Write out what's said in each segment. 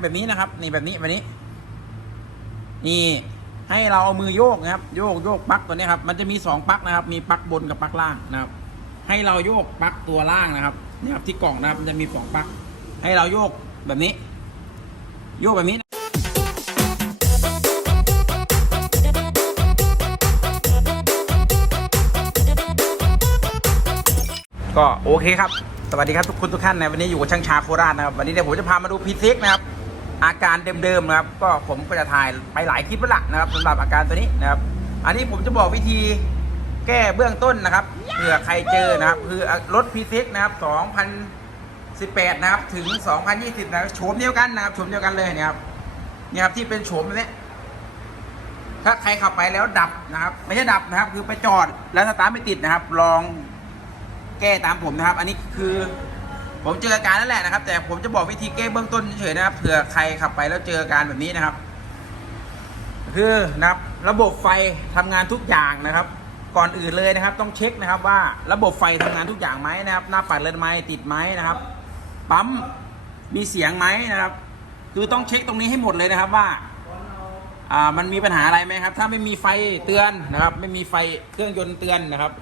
แบบนี้นะครับ นี่แบบนี้แบบนี้ นี่ให้เราเอามือโยกนะครับ โยกโยกปลั๊กตัวนี้ครับ มันจะมีสองปลั๊กนะครับ มีปลั๊กบนกับปลั๊กล่างนะครับ ให้เราโยกปลั๊กตัวล่างนะครับนี่ครับที่กล่องนะครับมันจะมีสองปลั๊กให้เราโยกแบบนี้ โยกแบบนี้ก็โอเคครับ สวัสดีครับทุกคนทุกท่านนะวันนี้อยู่กับช่างชาโคราชนะครับ วันนี้เดี๋ยวผมจะพามาดูพีซิกนะครับ อาการเดิมๆนะครับ ก็ผมก็จะถ่ายไปหลายคลิปแล้วล่ะนะครับสำหรับอาการตัวนี้นะครับ อันนี้ผมจะบอกวิธีแก้เบื้องต้นนะครับเผื่อใครเจอนะครับ คือรถพีซิกนะครับ 2018 นะครับ ถึง 2020 นะครับโฉมเดียวกันนะครับโฉมเดียวกันเลยนะครับเนี่ยครับที่เป็นโฉมแบบนี้ถ้าใครขับไปแล้วดับนะครับ ไม่ใช่ดับนะครับ คือไปจอดแล้วสตาร์ทไม่ติดนะครับ ลองแก้ตามผมนะครับ อันนี้คือ ผมเจออาการนั่นแหละนะครับ แต่ผมจะบอกวิธีแก้เบื้องต้นเฉยๆนะครับเผื่อใครขับไปแล้วเจออาการแบบนี้นะครับ คือนะครับระบบไฟทำงานทุกอย่างนะครับ ก่อนอื่นเลยนะครับ ต้องเช็คนะครับว่าระบบไฟทำงานทุกอย่างไหมนะครับ หน้าปัดเรือนไมติดไหมนะครับ ปั๊มมีเสียงไหมนะครับคือต้องเช็คตรงนี้ให้หมดเลยนะครับว่าอ่ามันมีปัญหาอะไรไหมครับ ถ้าไม่มีไฟเตือนนะครับ ไม่มีไฟเครื่องยนต์เตือนนะครับ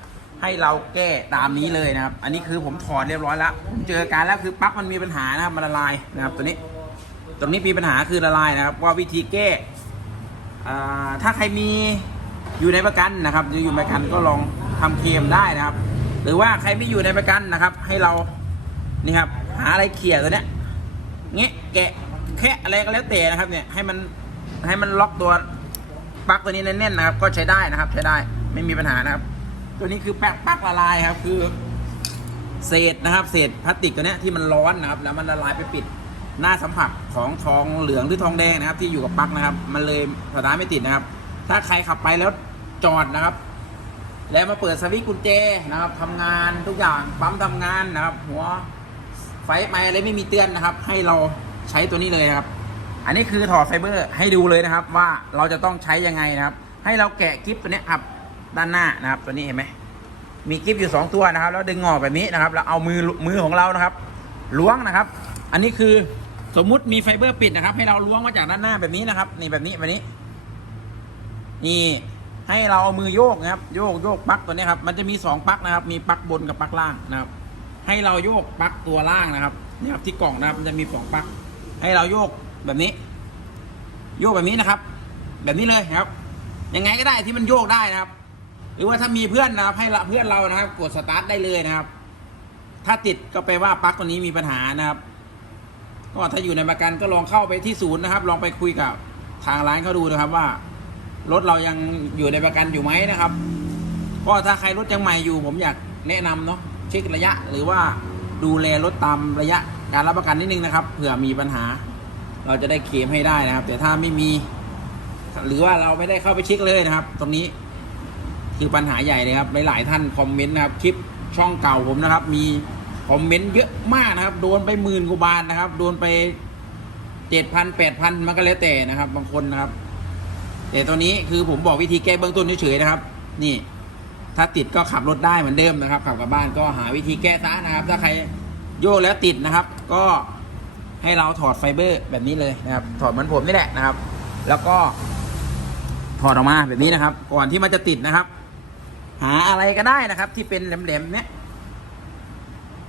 ให้เราแก้ตามนี้เลยนะครับ อันนี้คือผมถอดเรียบร้อยแล้วผมเจออาการแล้วคือปลั๊กมันมีปัญหานะครับมันละลายนะครับ ตัวนี้ ตรงนี้มีปัญหาคือละลายนะครับ ว่าวิธีแก้อ่าถ้าใครมีอยู่ในประกันนะครับอยู่ในประกันก็ลองทำเคมได้นะครับ หรือว่าใครไม่อยู่ในประกันนะครับ ให้เรานี่ครับหาอะไรเขี่ยตัวเนี้ยเงี้ยแกะแค่อะไรก็แล้วแต่นะครับเนี่ยให้มันให้มันล็อกตัวปลั๊กตัวนี้แน่นๆนะครับ ก็ใช้ได้นะครับ ใช้ได้ไม่มีปัญหานะครับ ตัวนี้คือแป๊กปักละลายครับ คือ เศษนะครับ เศษพลาสติกตัวเนี้ยที่มันร้อนนะครับ แล้วมันละลายไปปิดหน้าสัมผัสของทองเหลืองหรือทองแดงนะครับ ที่อยู่กับปลั๊กนะครับ มันเลยสตาร์ทไม่ติดนะครับ ถ้าใครขับไปแล้วจอดนะครับ แล้วมาเปิดสวิตช์กุญแจนะครับทำงานทุกอย่างปั๊มทำงานนะครับ หัวไฟไหมอะไรไม่มีเตือนนะครับ ให้เราใช้ตัวนี้เลยนะครับ อันนี้คือถอดไฟเบอร์ให้ดูเลยนะครับ ว่าเราจะต้องใช้ยังไงนะครับ ให้เราแกะกิฟตัวเนี้ยครับ ด้านหน้านะครับ ตัวนี้เห็นไหมมีกิฟอยู่สองตัวนะครับ แล้วดึงออแบบนี้นะครับ แล้วเอามือมือของเรานะครับ ล้วงนะครับ อันนี้คือสมมุติมีไฟเบอร์ปิดนะครับ ให้เราล้วงมาจากด้านหน้าแบบนี้นะครับ นี่แบบนี้แบบนี้ นี่ให้เราเอามือโยกนะครับโยกโยกปลั๊กตัวนี้ครับ มันจะมีสองปลั๊กนะครับ มีปลั๊กบนกับปลั๊กล่างนะครับ ให้เราโยกปลั๊กตัวล่างนะครับนี่ครับที่กล่องนะครับ มันจะมีสองปลั๊กให้เราโยกแบบนี้ โยกแบบนี้นะครับ แบบนี้เลยครับ ยังไงก็ได้ที่มันโยกได้นะครับ รือว่าถ้ามีเพื่อนนะครับให้เพื่อนเรานะครับ กดสตาร์ทได้เลยนะครับ ถ้าติดก็แปลว่าปลั๊กตัวนี้มีปัญหานะครับก็ถ้าอยู่ในประกันก็ลองเข้าไปที่ศูนย์นะครับ ลองไปคุยกับทางร้านเขาดูนะครับว่ารถเรายังอยู่ในประกันอยู่ไหมนะครับก็ถ้าใครรถยังใหม่อยู่ ผมอยากแนะนำเนาะเช็คระยะ หรือว่าดูแลรถตามระยะการรับประกันนิดนึงนะครับเผื่อมีปัญหา เราจะได้เคลมให้ได้นะครับ แต่ถ้าไม่มี หรือว่าเราไม่ได้เข้าไปเช็คเลยนะครับ ตรงนี้ คือปัญหาใหญ่เลยครับ หลายๆท่านคอมเมนต์นะครับ คลิปช่องเก่าผมนะครับ มีคอมเมนต์เยอะมากนะครับ โดนไปหมื่นกว่าบาทนะครับ โดนไปเจ็ดพันแปดพันมันก็แล้วแต่นะครับ บางคนนะครับ แต่ตัวนี้คือผมบอกวิธีแก้เบื้องต้นเฉยๆนะครับ นี่ ถ้าติดก็ขับรถได้เหมือนเดิมนะครับ ขับกลับบ้านก็หาวิธีแก้ซะนะครับ ถ้าใครโยกแล้วติดนะครับ ก็ให้เราถอดไฟเบอร์แบบนี้เลยนะครับ ถอดเหมือนผมนี่แหละนะครับ แล้วก็ถอดออกมาแบบนี้นะครับ ก่อนที่มันจะติดนะครับ หาอะไรก็ได้นะครับ ที่เป็นแหลมๆเนี้ย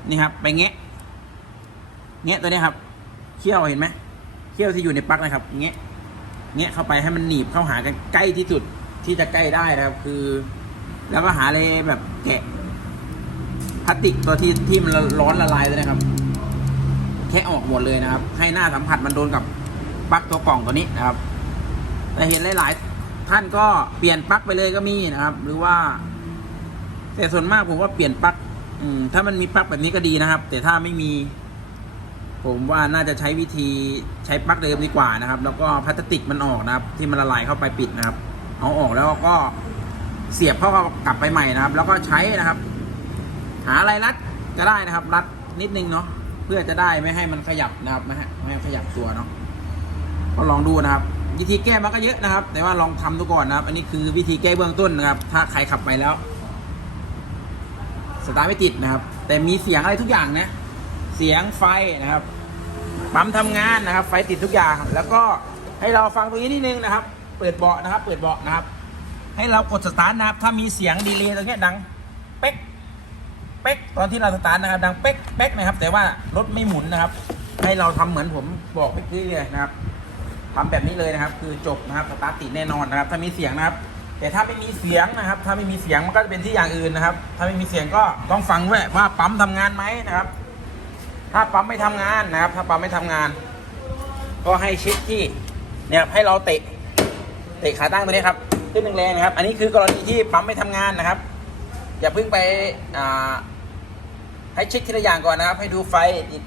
นี่ครับ ไปแงะแงะตัวนี้ครับเขี้ยวเห็นไหมเขี้ยวที่อยู่ในปลั๊กนะครับแงะเงี้ยเข้าไปให้มันหนีบเข้าหากันใกล้ที่สุดที่จะใกล้ได้นะครับ คือ แล้วก็หาเลยแบบแกะพลาสติกตัวที่ที่มันร้อนละลายเลยนะครับแค่ออกหมดเลยนะครับ ให้หน้าสัมผัสมันโดนกับปลั๊กตัวกล่องตัวนี้นะครับ แต่เห็นหลาย ๆ ท่านก็เปลี่ยนปลั๊กไปเลยก็มีนะครับ หรือว่า แต่ส่วนมากผมว่าเปลี่ยนปลั๊กอืมถ้ามันมีปลั๊กแบบนี้ก็ดีนะครับ แต่ถ้าไม่มี ผมว่าน่าจะใช้วิธีใช้ปลั๊กเดิมดีกว่านะครับ แล้วก็พลาสติกมันออกนะครับ ที่มันละลายเข้าไปปิดนะครับ เอาออกแล้วก็เสียบเข้ากลับไปใหม่นะครับ แล้วก็ใช้นะครับ หาอะไรรัดก็ได้นะครับ รัดนิดนึงเนาะเพื่อจะได้ไม่ให้มันขยับนะครับไม่ให้ไม่ให้ขยับตัวเนาะก็ลองดูนะครับ วิธีแก้มันก็เยอะนะครับ แต่ว่าลองทำดูก่อนนะครับ อันนี้คือวิธีแก้เบื้องต้นนะครับ ถ้าใครขับไปแล้ว สตาร์ทไม่ติดนะครับ แต่มีเสียงอะไรทุกอย่างนะ เสียงไฟนะครับ ปั๊มทำงานนะครับ ไฟติดทุกอย่าง แล้วก็ให้เราฟังตรงนี้นิดนึงนะครับ เปิดเบาะนะครับ เปิดเบาะนะครับ ให้เรากดสตาร์ทนะครับ ถ้ามีเสียงดีเลย์ตรงนี้ดัง เป๊ก เป๊ก ตอนที่เราสตาร์ทนะครับ ดังเป๊ก เป๊กนะครับ แต่ว่ารถไม่หมุนนะครับ ให้เราทำเหมือนผมบอกเมื่อกี้เลยนะครับทำแบบนี้เลยนะครับ คือจบนะครับ สตาร์ทติดแน่นอนนะครับ ถ้ามีเสียงนะครับ แต่ถ้าไม่มีเสียงนะครับ ถ้าไม่มีเสียงมันก็จะเป็นที่อย่างอื่นนะครับ ถ้าไม่มีเสียงก็ต้องฟังด้วยว่าปั๊มทำงานไหมนะครับ ถ้าปั๊มไม่ทำงานนะครับ ถ้าปั๊มไม่ทำงาน ก็ให้เช็คที่เนี่ยให้เราเตะ เตะขาตั้งตัวนี้ครับขึ้นแรงๆนะครับ อันนี้คือกรณีที่ปั๊มไม่ทำงานนะครับ อย่าเพิ่งไปให้เช็คทีละอย่างก่อนนะครับ ให้ดูไฟ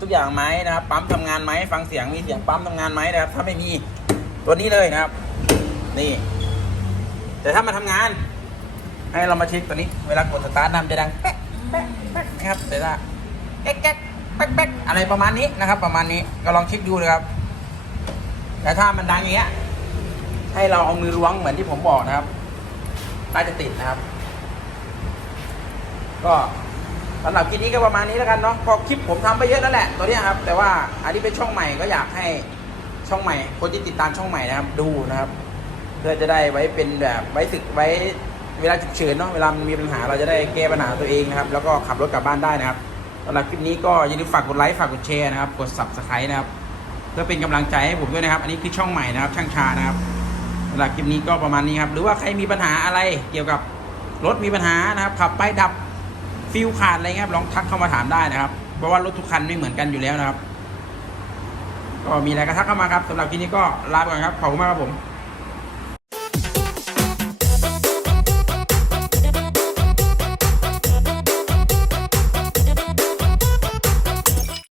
ทุกอย่างไหมนะครับ ปั๊มทำงานไหมฟังเสียงมีเสียงปั๊มทำงานไหมนะครับ ถ้าไม่มีตัวนี้เลยนะครับ นี่ แต่ถ้ามาทำงาน ให้เรามาเช็คตัวนี้ เวลากดสตาร์ทน้ำจะดังแป๊กแป๊กแป๊กนะครับแต่ถ้าแก๊กแก๊กแป๊กแป๊กอะไรประมาณนี้นะครับ ประมาณนี้ก็ลองเช็คดูนะครับ แต่ถ้ามันดังอย่างเงี้ย ให้เราเอามือล้วงเหมือนที่ผมบอกนะครับน่าจะติดนะครับ ก็สำหรับคลิปนี้ก็ประมาณนี้แล้วกันเนาะพอคลิปผมทำไปเยอะแล้วแหละตัวนี้ครับ แต่ว่าอันนี้เป็นช่องใหม่ก็อยากให้ช่องใหม่ คนที่ติดตามช่องใหม่นะครับ ดูนะครับ พื่อจะได้ไว้เป็นแบบไว้สึกไว้เวลาฉุกเฉินเนาะเวลามันมีปัญหาเราจะได้แก้ปัญหาตัวเองนะครับ แล้วก็ขับรถกลับบ้านได้นะครับสำหรับคลิปนี้ก็อย่าลืมฝากกดไลค์ฝากกดแชร์นะครับ กด subscribe นะครับเพื่อเป็นกำลังใจให้ผมด้วยนะครับ อันนี้คือช่องใหม่นะครับ ช่างชานะครับสำหรับคลิปนี้ก็ประมาณนี้ครับ หรือว่าใครมีปัญหาอะไรเกี่ยวกับรถมีปัญหานะครับ ขับไปดับฟิลขาดอะไรเงี้ยลองทักเข้ามาถามได้นะครับ เพราะว่ารถทุกคันไม่เหมือนกันอยู่แล้วนะครับ ก็มีอะไรก็ทักเข้ามาครับสำหรับคลิปนี้ก็ลาไปก่อนครับขอบคุณมากครับผม